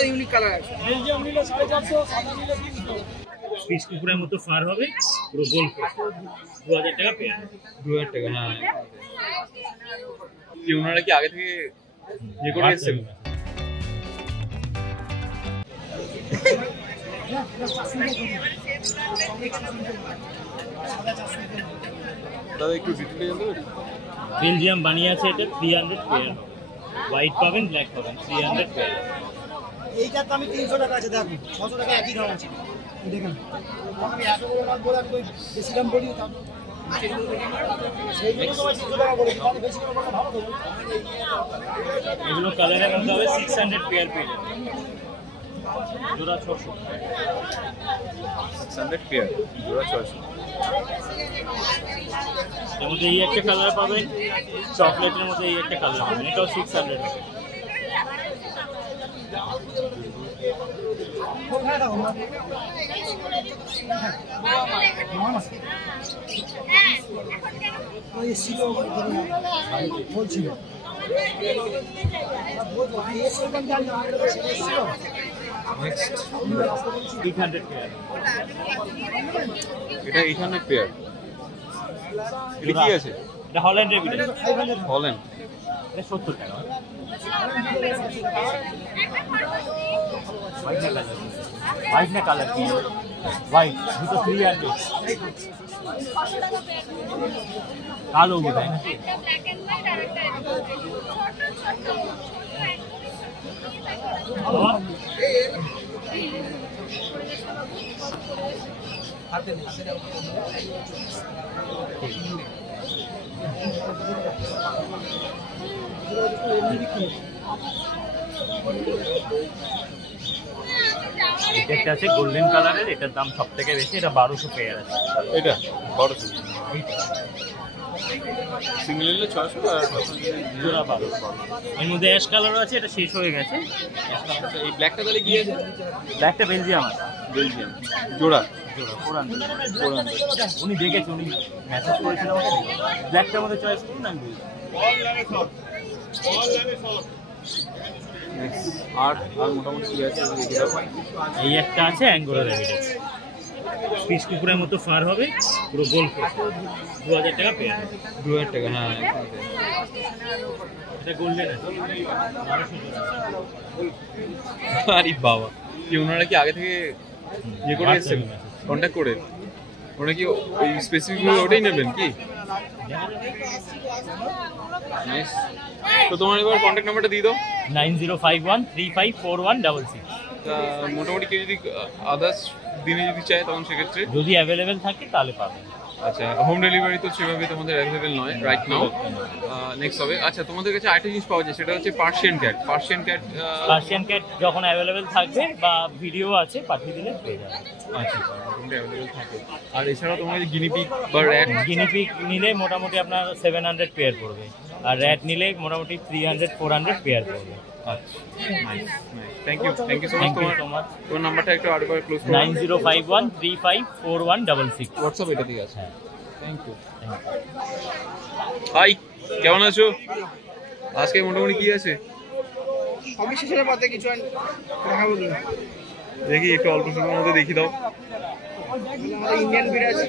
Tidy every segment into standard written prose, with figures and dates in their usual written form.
একটা unique colour আছে। Belgium নিলে 450, সাদা নিলে 300। পিস কুকুরের মতো ফার হবে, পুরো গোল ফেস, 2000 টাকা পেয়ার। 2000 টাকা। হ্যাঁ, কি ওনারা কি আগে থেকে ইয়ে করে এসেছেন? দাদা একটু ডিটেইলে জানতে পারি? বেলজিয়াম বানিয়ে আছে, এটা 300 পেয়ার। হোয়াইট পাবেন, ব্ল্যাক পাবেন, 300 পেয়ার। এইটার দাম 300 টাকা আছে, দেখুন 600 টাকা একই দাম আছে। দেখেন আমি 100 করে দাম বলে আমি বেশি দাম বলি, তারপর সেইগুলো তো 300 টাকা বলি, তাহলে বেশি করে বললে ভালো দেবো। এগুলো কালারের মধ্যে হবে 600 পেয়ার পেয়ে যাবেন, জোড়া 600। 600 পেয়ার, জোড়া 600। এর মধ্যে এই একটা কালার পাবেন, চকলেটের মধ্যে এই একটা কালার পাবেন, এটাও 600 টাকা। বলছিল নেক্সট 800 পেয়ার। এটা 800 পেয়ার। এটা কি আছে? এটা হল্যান্ড রেবিট, হল্যান্ড। এটা 70 টাকা। হোয়াইট না কালার কি? হোয়াইট, দুটো 300। কালো বোধ হয়। এটা আছে গোল্ডেন কালারের, এটার দাম সব থেকে বেশি, এটা 1200 পেয়ার আছে। এটা 1200। সিঙ্গেল নিলে 600 আর জোড়া 1200। এর মধ্যে অ্যাশ কালারও আছে, এটা শেষ হয়ে গেছে। এই ব্ল্যাকটা তাহলে কি আছে? ব্ল্যাকটা বেলজিয়াম আছে। বেলজিয়াম জোড়া। জোড়া 400। উনি দেখেছে, উনি মেসেজ করেছিল আমাকে, ব্ল্যাকটার মধ্যে চয়েস করুন, আমি বলছি। আর মোটামুটি কি আছে দেখে দাও। এই একটা আছে অ্যাঙ্গোরা রেবিট, পিস কুকুরের মতো ফার হবে, পুরো গোল ফেস, 2000 টাকা পেয়ার। 2000 টাকা। হ্যাঁ, এটা গোল্ডেন আছে। আরে বাবা, কি ওনারা কি আগে থেকে ইয়ে করে এসেছেন, কন্ট্যাক্ট করে? ওরা কি ওই স্পেসিফিক ওটাই নেবেন কি? নাইস। তো তোমার এবার কন্ট্যাক্ট নাম্বারটা দিয়ে দাও। 9051354166। মোটামুটি কেউ যদি আদার্স দিনে যদি চায় তখন সেক্ষেত্রে যদি অ্যাভেলেবেল থাকে তাহলে পাবেন। আচ্ছা, হোম ডেলিভারি তো সেভাবে তোমাদের অ্যাভেলেবেল নয় রাইট নাও। নেক্সট হবে, আচ্ছা তোমাদের কাছে আরেকটা জিনিস পাওয়া যায়, সেটা হচ্ছে পার্সিয়ান ক্যাট। পার্সিয়ান ক্যাট যখন অ্যাভেলেবেল থাকবে বা ভিডিও আছে পাঠিয়ে দিলে পেয়ে যাবেন। আচ্ছা, মোটামুটি অ্যাভেলেবেল থাকে। আর এছাড়াও তোমাদের গিনিপিগ বা র্যাট? গিনিপিগ নিলে মোটামুটি আপনার 700 পেয়ার পড়বে, আর র্যাট নিলে মোটামুটি 300-400 পেয়ার পড়বে। আচ্ছা, থ্যাংক ইউ সো মাচ। তোমার নাম্বারটা একটু আরেকবার ক্লোজ করো। 9051354166। হোয়াটসঅ্যাপ এটা দিয়ে আছে। Thank you. হাই, কেমন আছো? আজকে মোটামুটি কি আছে? সবই শেষের পথে কিছু দেখাবো কি? দেখি একটু অল্প সময়ের মধ্যে দেখি দাও। ইন্ডিয়ান ব্রিড আছে,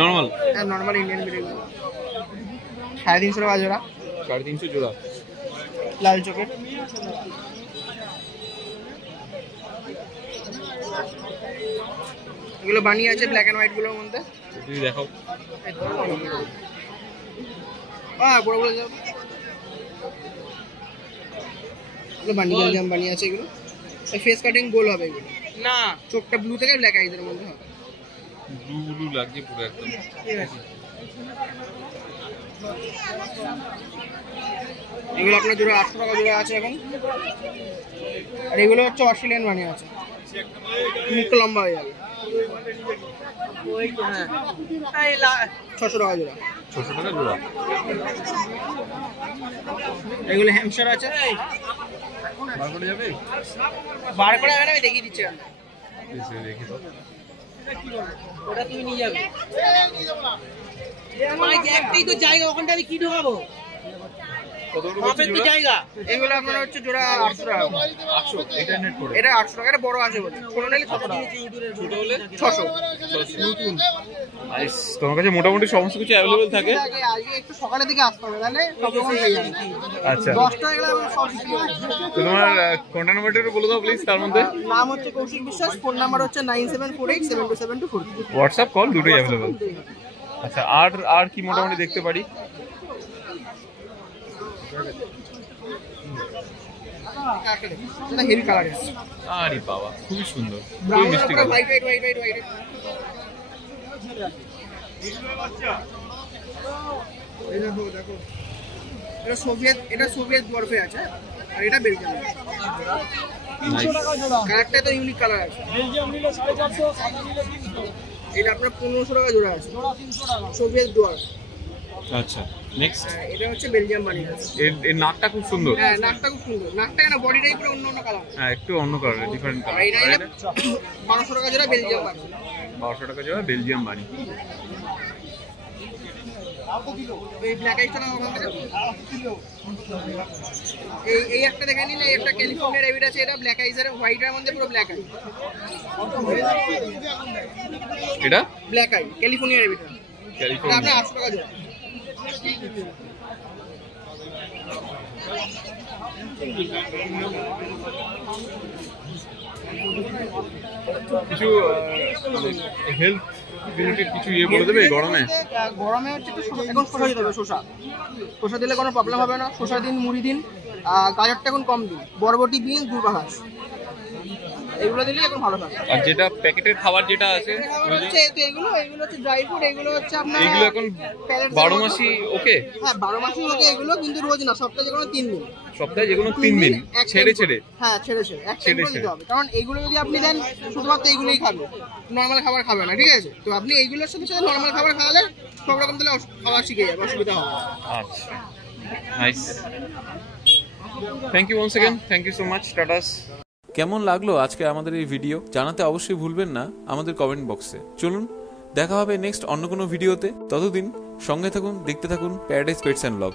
নর্মাল? হ্যাঁ নর্মাল ইন্ডিয়ান ব্রিড। 350 টাকা জোড়া। 350 জোড়া। লাল চোখের। এগুলো বানিয়ে আছে ব্ল্যাক এন্ড হোয়াইট গুলোর মধ্যে। যদি দেখাও। হ্যাঁ বড় বড় যাও। এগুলো বানিয়ে আছে এগুলো। ফেস কাটিং গোল হবে এগুলো। না, চোখটা ব্লু থেকে ব্ল্যাক আইজের মধ্যে হবে। ব্লু লাগছে পুরো একদম। এগুলো আপনার জোড়া 800 টাকা জোড়া আছে এখন। আর এগুলো হচ্ছে অস্ট্রেলিয়ান বানিয়ে আছে, মুখটা লম্বা হয়ে যাবে। 600 টাকা জোড়া। 600 টাকা জোড়া। এগুলো হ্যামস্টার আছে। বার করে যাবে? বার করে যাবে না, আমি দেখিয়ে দিচ্ছি। দেখি তো। ওটা তুমি নিয়ে যাবে। একটাই তো জায়গা, ওখানটা আমি কি ঢোকাবো? কত করে পড়ছে জোড়া? এগুলো আপনার হচ্ছে জোড়া 800 টাকা। 800, এটা নেট করে। এটা 800 টাকা, এটা বড় আছে বলে। ছোট নিলে 600 টাকা। ছোট হলে 600। নাইস। তোমার কাছে মোটামুটি সমস্ত কিছু অ্যাভেলেবল থাকে? আজকে একটু সকালের দিকে আসতে হবে, তাহলে সব রকম পেয়ে যাবেন। আচ্ছা। 10টা হয়ে গেলে আমরা সব বিক্রি করে দিই। তো তোমার কন্ট্যাক্ট নাম্বারটা একটু বলে দাও প্লিজ তার মধ্যে। নাম হচ্ছে কৌশিক বিশ্বাস, ফোন নাম্বার হচ্ছে 9748727243। হোয়াটসঅ্যাপ কল দুটোই অ্যাভেলেবল। আচ্ছা, আর কি মোটামুটি দেখতে পারি? এটা হেভি কালার আছে। আরে বাবা, খুবই সুন্দর, খুবই মিষ্টি কালার। হোয়াইট দেখো, এটা সোভিয়েত বরফে আছে, আর এটা বেলজিয়াম। নাইস। কালারটা তো ইউনিক কালার আছে। এটা আপনার 1500 টাকা জোড়া আছে, সোভিয়েত ডোয়ার। আচ্ছা, নেক্সট। এটা হচ্ছে বেলজিয়াম বানি আছে। এর নাকটা খুব সুন্দর। হ্যাঁ, নাকটা খুব সুন্দর। নাকটা কেন, বডিটাই পুরো অন্য কালার। হ্যাঁ, একটু অন্য কালার, ডিফারেন্ট আর কালার। এটা 1200 টাকা জোড়া বেলজিয়াম বানি। 1200 টাকা জোড়া বেলজিয়াম বানি। এই ব্ল্যাক আইসটা না ওখান থেকে এই একটা দেখে নিলে, একটা ক্যালিফোর্নিয়া রেবিট আছে, এটা ব্ল্যাক আইস, আর হোয়াইটের মধ্যে পুরো ব্ল্যাক আই। এটা ব্ল্যাক আই ক্যালিফোর্নিয়া রেবিট, এটা ক্যালিফোর্নিয়া। আপনার 800 টাকা জোড়া। কিছু হেলথ রিলেটেড কিছু বলে দেবে গরমে? গরমে হচ্ছে একটু এখন শসা দিতে হবে। শসা দিলে কোনো প্রবলেম হবে না। শসা দিন, মুড়ি দিন, গাজরটা এখন কম দিন, বরবটি, বিনস, দূর্বাঘাস, এগুলো দিলে এখন ভালো থাকে। আর যেটা প্যাকেটের খাবার যেটা আছে এগুলো হচ্ছে ড্রাই ফ্রুট, এগুলো হচ্ছে আপনার এইগুলো এখন 12 মাসই ওকে? হ্যাঁ, 12 মাসই ওকে এগুলো, কিন্তু রোজ না, সপ্তাহে যেকোনো 3 দিন। সপ্তাহে যেকোনো 3 দিন ছেড়ে ছেড়ে? হ্যাঁ, ছেড়ে এক টাইম করে দিতে হবে। কারণ এইগুলো যদি আপনি দেন, শুধুমাত্র এইগুলোই খাবে, নর্মাল খাবার খাবে না, ঠিক আছে? তো আপনি এইগুলোর সাথে সাথে নর্মাল খাবার খাওয়ালে সব রকম তাহলে খাওয়া শিখে যাবে, অসুবিধা হবে না। আচ্ছা, nice. Thank you once again, thank you so much, টাটাস। কেমন লাগলো আজকে আমাদের এই ভিডিও জানাতে অবশ্যই ভুলবেন না আমাদের কমেন্ট বক্সে। চলুন দেখা হবে নেক্সট অন্য কোনো ভিডিওতে। ততদিন সঙ্গে থাকুন, দেখতে থাকুন প্যারাডাইস পেটস অ্যান্ড ব্লগ।